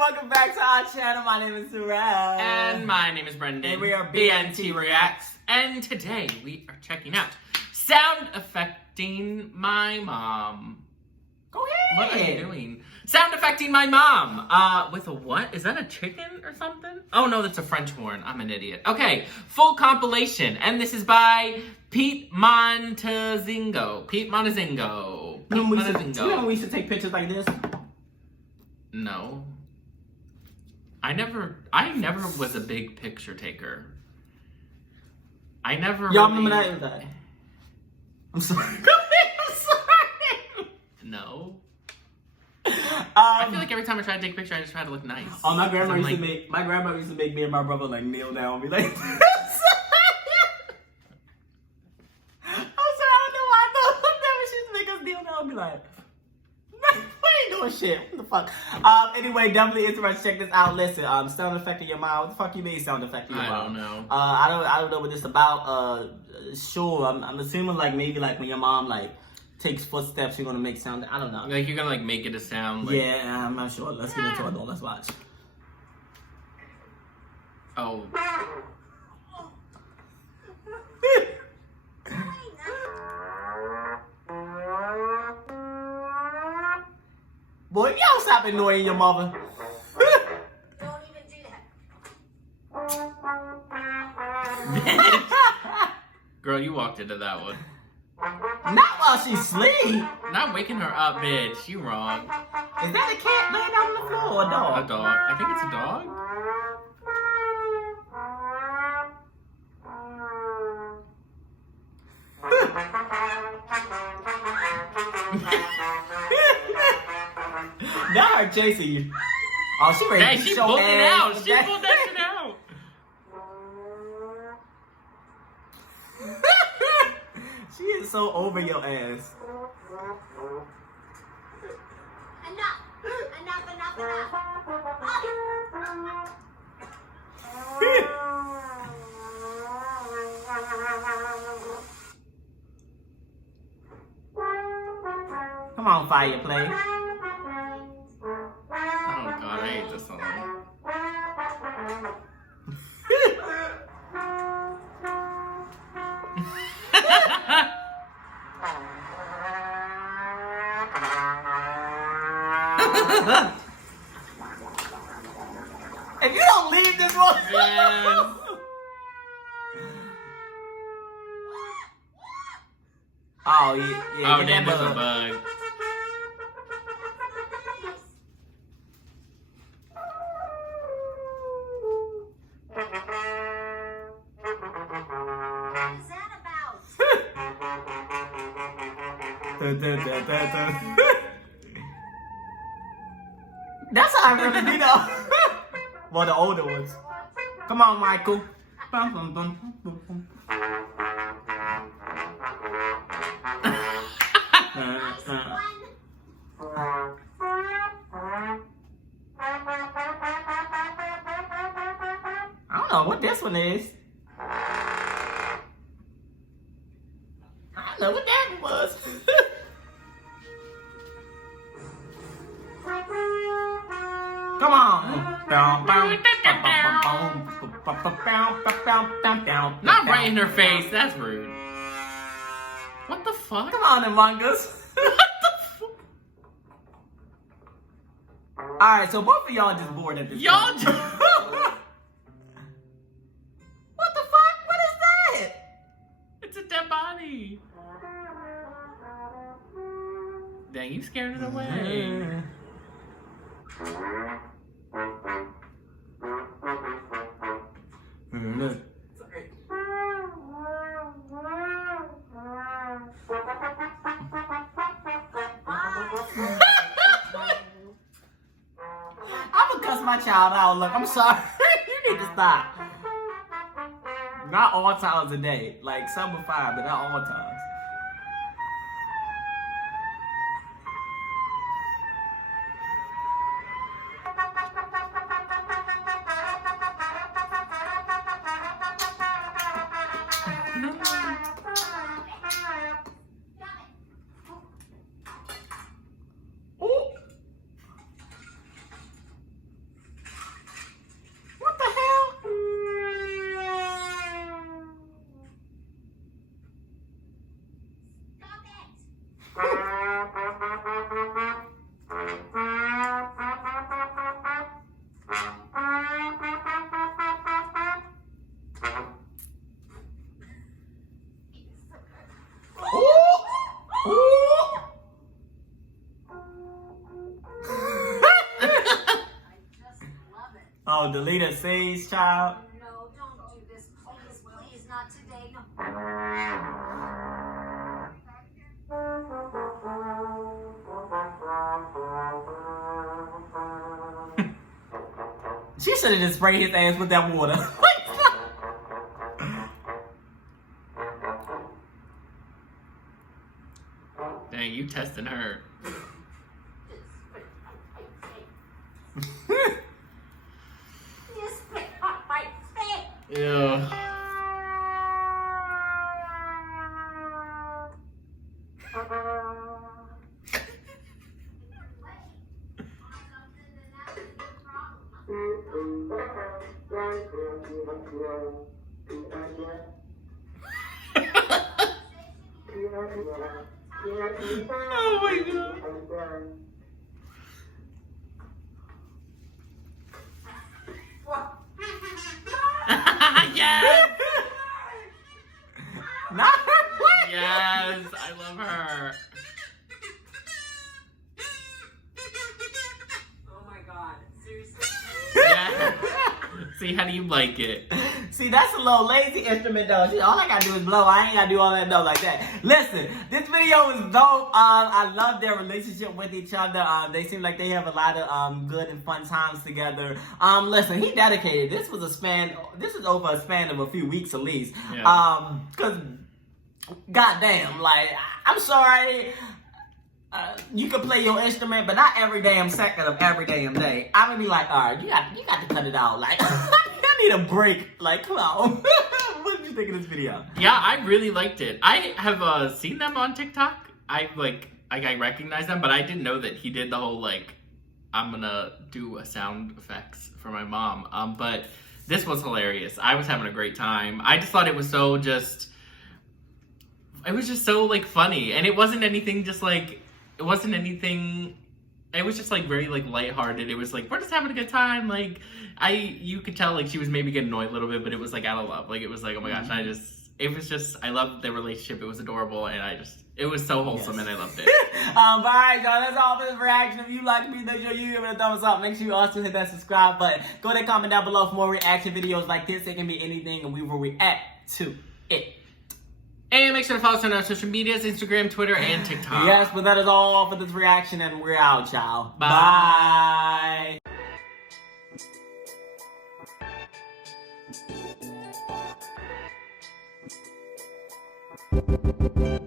welcome back to our channel. My name is Surel. And my name is Brendan. And we are BNT Reacts. And today we are checking out Sound Affecting My Mom. Go ahead. What are you doing? Sound Affecting My Mom. With a what? Is that a chicken or something? Oh no, that's a French horn. I'm an idiot. Okay, full compilation. And this is by Pete Montezingo. Pete Montezingo. Do you know when we should take pictures like this? No. I never was a big picture taker. I never Y'all really... remember that? I'm sorry. I'm sorry. No. I feel like every time I try to take a picture, I just try to look nice. Oh, my grandma used to make me and my brother like kneel down and be like. I'm sorry, I don't know why I thought that she used to make us kneel down and be like. We ain't doing shit. What the fuck? Anyway, definitely interested. Check this out. Listen, sound affecting your mom. What the fuck you mean sound affecting your mom? I don't know. I don't know what this about. Sure, I'm assuming like maybe like when your mom like takes footsteps, you're gonna make sound. I don't know. Like you're gonna like make it a sound. Like... Yeah, I'm not sure. Let's get into it though. Let's watch. Oh. Boy, y'all stop annoying your mother. Don't even do that. Girl, you walked into that one. Not while she's asleep. Not waking her up, bitch. You wrong. Is that a cat laying out on the floor or a dog? A dog. I think it's a dog. That her chasing you. Oh, she ready to She show pulled it ass. out. She pulled that shit out. She is so over your ass. Enough. Come on, fireplace. Oh god, I hate this song. If you don't leave this one. Yes. Oh, yeah. Oh, damn, there's a bug. What is that about? That's how I remember, you know. Well, the older ones. Come on, Michael. Bum, bum, bum, bum, bum. I don't know what this one is. I don't know what that one was. Come on. Not right in her face. That's rude. What the fuck? Come on, Among Us. What the fuck? Alright, so both of y'all just bored at this Y'all point. just... What the fuck? What is that? It's a dead body. Dang, you scared it away. I'm gonna cuss my child out. Look, I'm sorry. You need to stop. Not all times a day. Like some are fine, but not all times. Oh, deleted scenes, child. No, don't do this. Please, please, not today. No. She should have just sprayed his ass with that water. Dang, you testing her. You spit on my face. Ew. Oh my god. Yes! Not her. Yes, I love her. Oh my god. Seriously? Yeah. See, how do you like it? See, that's a little lazy instrument though. See, all I gotta do is blow. I ain't gotta do all that though like that. Listen, this video is dope. I love their relationship with each other. They seem like they have a lot of good and fun times together. Listen, he dedicated. This was a span. This is over a span of a few weeks at least. Yeah. Cause, goddamn, like I'm sorry. You can play your instrument, but not every damn second of every damn day. I'm gonna be like, all right, you got to cut it out. Like, I need a break. Like, come on. What did you think of this video? Yeah, I really liked it. I have seen them on TikTok. I recognize them, but I didn't know that he did the whole like, I'm gonna do a sound effects for my mom. But this was hilarious. I was having a great time. I just thought it was so just. It was just so like funny, and it wasn't anything just like. It wasn't anything. It was just like very like lighthearted. It was like we're just having a good time. Like you could tell like she was maybe getting annoyed a little bit, but it was like out of love. Like it was like oh my gosh, I loved their relationship. It was adorable, and it was so wholesome, and I loved it. All right, y'all. That's all for this reaction. If you like me, make sure you give it a thumbs up. Make sure you also hit that subscribe button. Go ahead and comment down below for more reaction videos like this. It can be anything, and we will react to it. And make sure to follow us on our social medias, Instagram, Twitter, and TikTok. Yes, but that is all for this reaction, and we're out, y'all. Bye. Bye.